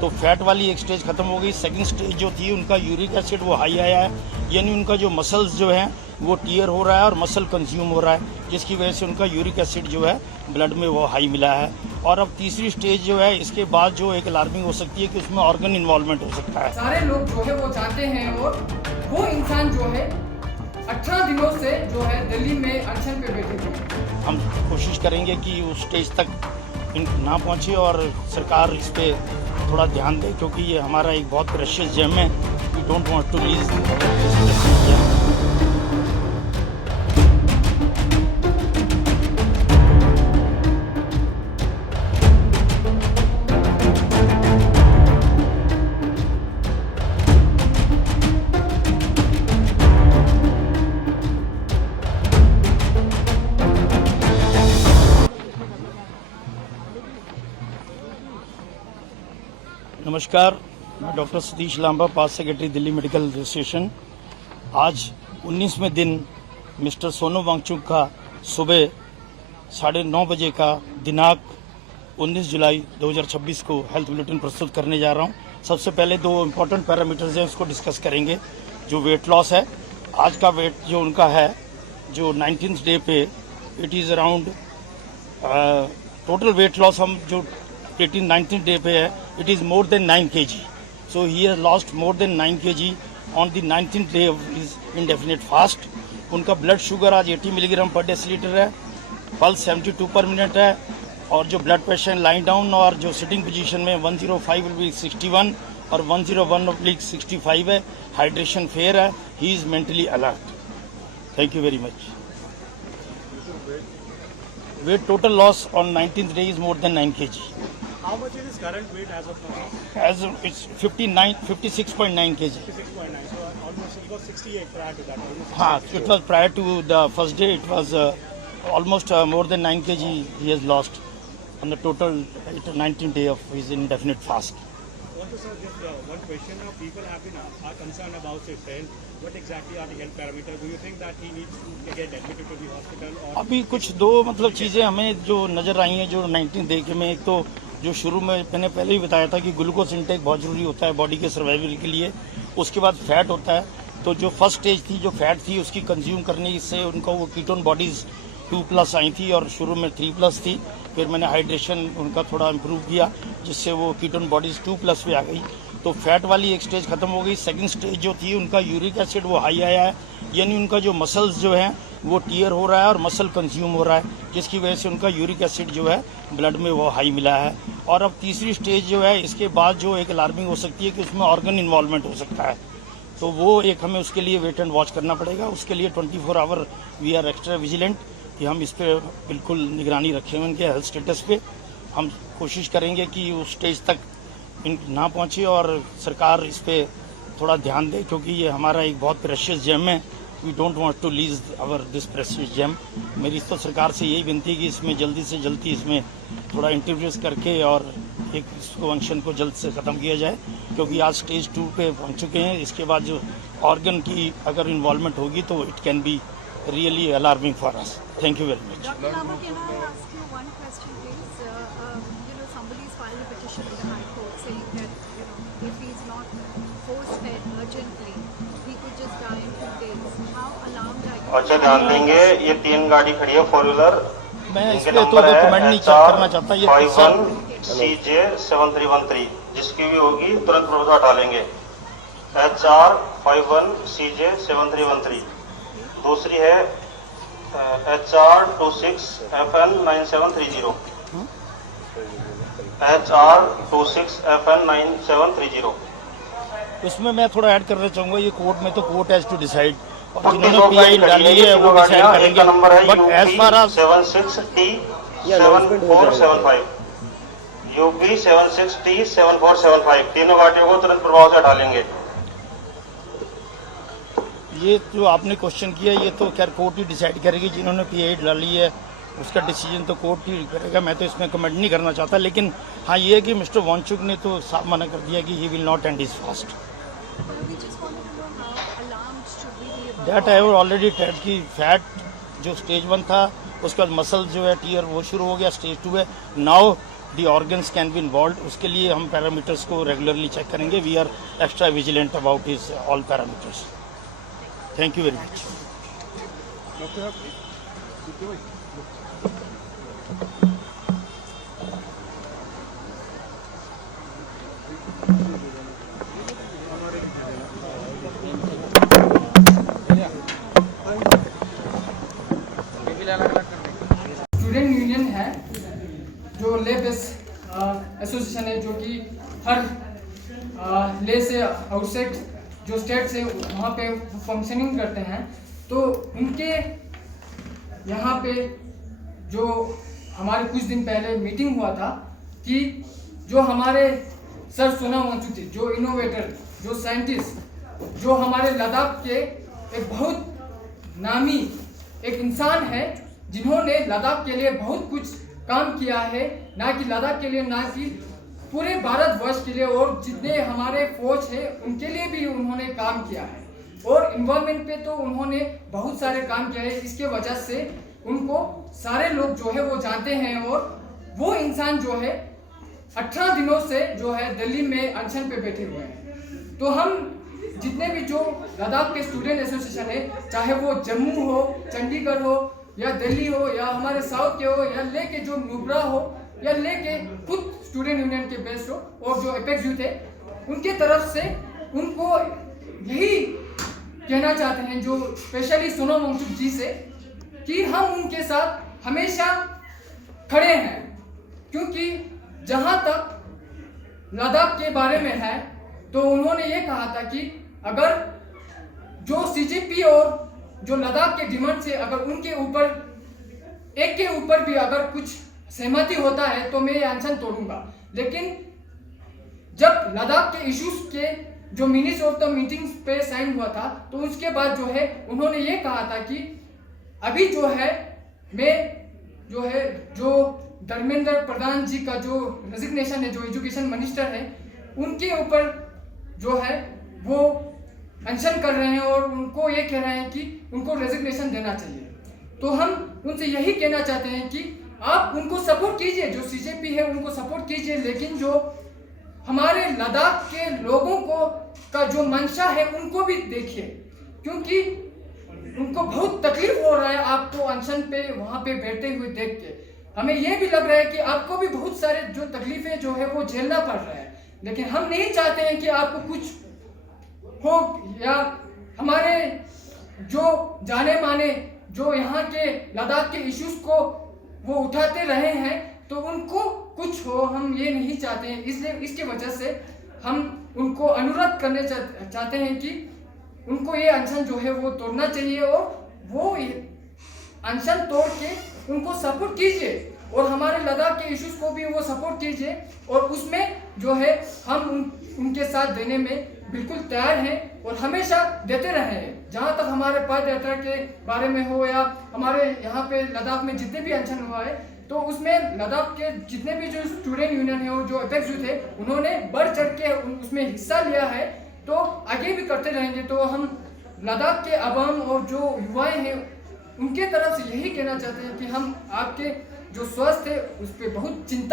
तो फैट वाली एक स्टेज खत्म हो गई। सेकंड स्टेज जो थी उनका यूरिक एसिड वो हाई आया है, यानी उनका जो मसल्स जो हैं वो टीयर हो रहा है और मसल कंज्यूम हो रहा है, जिसकी वजह से उनका यूरिक एसिड जो है ब्लड में वो हाई मिला है। और अब तीसरी स्टेज जो है इसके बाद जो एक अलार्मिंग हो सकती है कि उसमें ऑर्गन इन्वॉल्वमेंट हो सकता है। सारे लोग जो है वो चाहते हैं और वो इंसान जो है 18 दिनों से जो है दिल्ली में अड़चन पे बैठे थे। हम कोशिश करेंगे कि उस स्टेज तक ना पहुंचे और सरकार इस पे थोड़ा ध्यान दे, क्योंकि ये हमारा एक बहुत प्रेशियस जेम है। We don't want to lose this. नमस्कार, मैं doctor Satish Lamba, past secretary Delhi medical association. आज 19वें दिन मिस्टर सोनू वांगचुक का सुबह 9:30 बजे का दिनांक 19 जुलाई 2026 को हेल्थ बुलेटिन प्रस्तुत करने जा रहा हूं। सबसे पहले दो इम्पोर्टेंट पैरामीटर्स हैं, उसको डिस्कस करेंगे। जो वेट लॉस है, आज का वेट जो उनका है जो 19th डे पे it is around total weight loss हम जो 19th डे पे है it is more than 9 kg. So he has lost more than 9 kg on the 19th day of his indefinite fast. उनका ब्लड शुगर आज 80 milligram पर decilitre है, pulse 72 पर minute है, और जो ब्लड प्रेशर लाइन डाउन और जो सिटिंग पोजीशन में 105/61 और 101/65 है। हाइड्रेशन फेयर है। He is mentally alert. Thank you very much. Wait total loss on 19th day is more than 9 kg. How much is his current weight as of now? As it's 56.9 kg. 56.9. So almost he was 68 prior to that. It was prior to the first day. It was almost more than 9 kg he has lost on the total 19th day of his indefinite fast. Also, sir, just one question. Now, people have been are concerned about his health. What exactly are the health parameters? Do you think that he needs to get admitted to the hospital? Or अभी कुछ दो चीज़ें हमें जो नज़र आई हैं जो 19 day में। एक तो जो शुरू में मैंने पहले ही बताया था कि ग्लूकोज इंटेक बहुत ज़रूरी होता है बॉडी के सर्वाइवल के लिए। उसके बाद फैट होता है। तो जो फर्स्ट स्टेज थी जो फैट थी उसकी कंज्यूम करने से उनका वो कीटोन बॉडीज़ 2+ आई थी और शुरू में 3+ थी। फिर मैंने हाइड्रेशन उनका थोड़ा इम्प्रूव किया जिससे वो कीटोन बॉडीज़ 2+ पे आ गई। तो फैट वाली एक स्टेज खत्म हो गई। सेकंड स्टेज जो थी उनका यूरिक एसिड वो हाई आया है, यानी उनका जो मसल्स जो हैं वो टीयर हो रहा है और मसल कंज्यूम हो रहा है, जिसकी वजह से उनका यूरिक एसिड जो है ब्लड में वो हाई मिला है। और अब तीसरी स्टेज जो है इसके बाद जो एक अलार्मिंग हो सकती है कि उसमें ऑर्गन इन्वॉल्वमेंट हो सकता है। तो वो एक हमें उसके लिए वेट एंड वॉच करना पड़ेगा। उसके लिए 24 hour we are extra vigilant कि हम इस पर बिल्कुल निगरानी रखें हुए उनके हेल्थ स्टेटस पे। हम कोशिश करेंगे कि उस स्टेज तक ना पहुंचे और सरकार इस पे थोड़ा ध्यान दे, क्योंकि ये हमारा एक बहुत प्रेशियस जेम है। We don't want to lose this precious gem. मेरी तो सरकार से यही विनती है कि इसमें जल्दी से जल्दी इसमें थोड़ा इंटरव्यूज करके और एक फंक्शन को जल्द से ख़त्म किया जाए, क्योंकि आज स्टेज 2 पे पहुंच चुके हैं। इसके बाद जो ऑर्गन की अगर इन्वॉल्वमेंट होगी तो it can be really alarming for us. Thank you very much. Dr. Lama, can I ask you one question, please? Somebody's filed a petition in the High Court saying that, if he's not force-fed urgently, he could just die in 2 days. How alarmed are you? अच्छा, ध्यान देंगे, ये 3 गाड़ी खड़ी है 4 wheeler. मैं इस पे तो कमेंट नहीं करना चाहता। ये CJ 7313 जिसकी भी होगी तुरंत प्रभाव हटा लेंगे। HR 51 CJ 7313। दूसरी है HR 26 FN 9730। HR 26 FN 9730। उसमें मैं थोड़ा ऐड करना चाहूँगा, ये कोर्ट में तो कोर्ट हैज टू डिसाइड, और जिन्होंने PI डाली है वो डिसाइड करेंगे। But as far as 76T 7475 UP 76T 7475 तीनों गाड़ियों को तुरंत प्रभाव से हटा लेंगे। ये जो आपने क्वेश्चन किया ये तो खैर कोर्ट ही डिसाइड करेगी। जिन्होंने PI डाली है उसका डिसीजन तो कोर्ट ही करेगा। मैं तो इसमें कमेंट नहीं करना चाहता। लेकिन हाँ, ये है कि मिस्टर वांगचुक ने तो साफ मना कर दिया कि he will not and his fast. That I have already Ted की फैट जो स्टेज 1 था, उसके बाद मसल जो है टीयर वो शुरू हो गया, स्टेज 2 है। Now the organs can be involve, उसके लिए हम पैरामीटर्स को रेगुलरली चेक करेंगे. We are extra vigilant about his all parameters. Thank you very much. Student union है जो ले बेस एसोसिएशन है, जो कि हर ले से आउटसाइड जो स्टेट से वहाँ पे फंक्शनिंग करते हैं. तो उनके यहाँ पे जो हमारे कुछ दिन पहले मीटिंग हुआ था कि जो हमारे सर सोना वांगचुक, जो इनोवेटर, जो साइंटिस्ट, जो हमारे लद्दाख के एक बहुत नामी एक इंसान है जिन्होंने लद्दाख के लिए बहुत कुछ काम किया है, ना कि लद्दाख के लिए, ना कि पूरे भारतवर्ष के लिए, और जितने हमारे फौज है उनके लिए भी उन्होंने काम किया है. और इन्वायरमेंट पे तो उन्होंने बहुत सारे काम किया है. इसके वजह से उनको सारे लोग जो है वो जानते हैं. और वो इंसान जो है 18 दिनों से जो है दिल्ली में अनशन पे बैठे हुए हैं. तो हम जितने भी जो लद्दाख के स्टूडेंट एसोसिएशन है, चाहे वो जम्मू हो, चंडीगढ़ हो, या दिल्ली हो, या हमारे साउथ के हो, या ले के जो नुब्रा हो, या ले के खुद स्टूडेंट यूनियन के बेस्ट हो, और जो एपेक्स यूथ है उनके तरफ से उनको यही कहना चाहते हैं, जो स्पेशली सोनम वांगचुक जी से, कि हम उनके साथ हमेशा खड़े हैं. क्योंकि जहां तक लद्दाख के बारे में है तो उन्होंने ये कहा था कि अगर जो सीजेपी और जो लद्दाख के डिमांड से अगर उनके ऊपर एक के ऊपर भी अगर कुछ सहमति होता है तो मैं ये अनशन तोड़ूंगा. लेकिन जब लद्दाख के इश्यूज के जो मिनट्स ऑफ द मीटिंग्स पे साइन हुआ था, तो उसके बाद जो है उन्होंने ये कहा था कि अभी जो है मैं जो है जो धर्मेंद्र प्रधान जी का जो रेजिग्नेशन है, जो एजुकेशन मिनिस्टर है, उनके ऊपर जो है वो अनशन कर रहे हैं और उनको ये कह रहे हैं कि उनको रेजिग्नेशन देना चाहिए. तो हम उनसे यही कहना चाहते हैं कि आप उनको सपोर्ट कीजिए, जो सीजेपी है उनको सपोर्ट कीजिए, लेकिन जो हमारे लद्दाख के लोगों को का जो मंशा है उनको भी देखिए, क्योंकि उनको बहुत तकलीफ हो रहा है आपको अनशन पे वहाँ पे बैठे हुए देख के. हमें ये भी लग रहा है कि आपको भी बहुत सारे जो तकलीफें जो है वो झेलना पड़ रहा है. लेकिन हम नहीं चाहते हैं कि आपको कुछ हो, या हमारे जो जाने माने जो यहाँ के लद्दाख के इश्यूज को वो उठाते रहे हैं तो उनको कुछ हो, हम ये नहीं चाहते हैं. इसलिए इसके वजह से हम उनको अनुरोध करने चाहते हैं कि उनको ये अनशन जो है वो तोड़ना चाहिए, और वो अनशन तोड़ के उनको सपोर्ट कीजिए, और हमारे लद्दाख के इश्यूज को भी वो सपोर्ट कीजिए, और उसमें जो है हम उनके साथ देने में बिल्कुल तैयार हैं और हमेशा देते रहे हैं. जहाँ तक हमारे पद यात्रा के बारे में हो, या हमारे यहाँ पे लद्दाख में जितने भी अनशन हुआ है, तो उसमें लद्दाख के जितने भी जो स्टूडेंट यूनियन है, जो एपेक्स यूथ है, उन्होंने बढ़ चढ़ के उसमें हिस्सा लिया है. तो आगे भी करते रहेंगे. तो हम लद्दाख के अवाम और जो युवाएं हैं उनके तरफ से यही कहना चाहते हैं कि हम आपके जो स्वास्थ्य है उस पर बहुत चिंता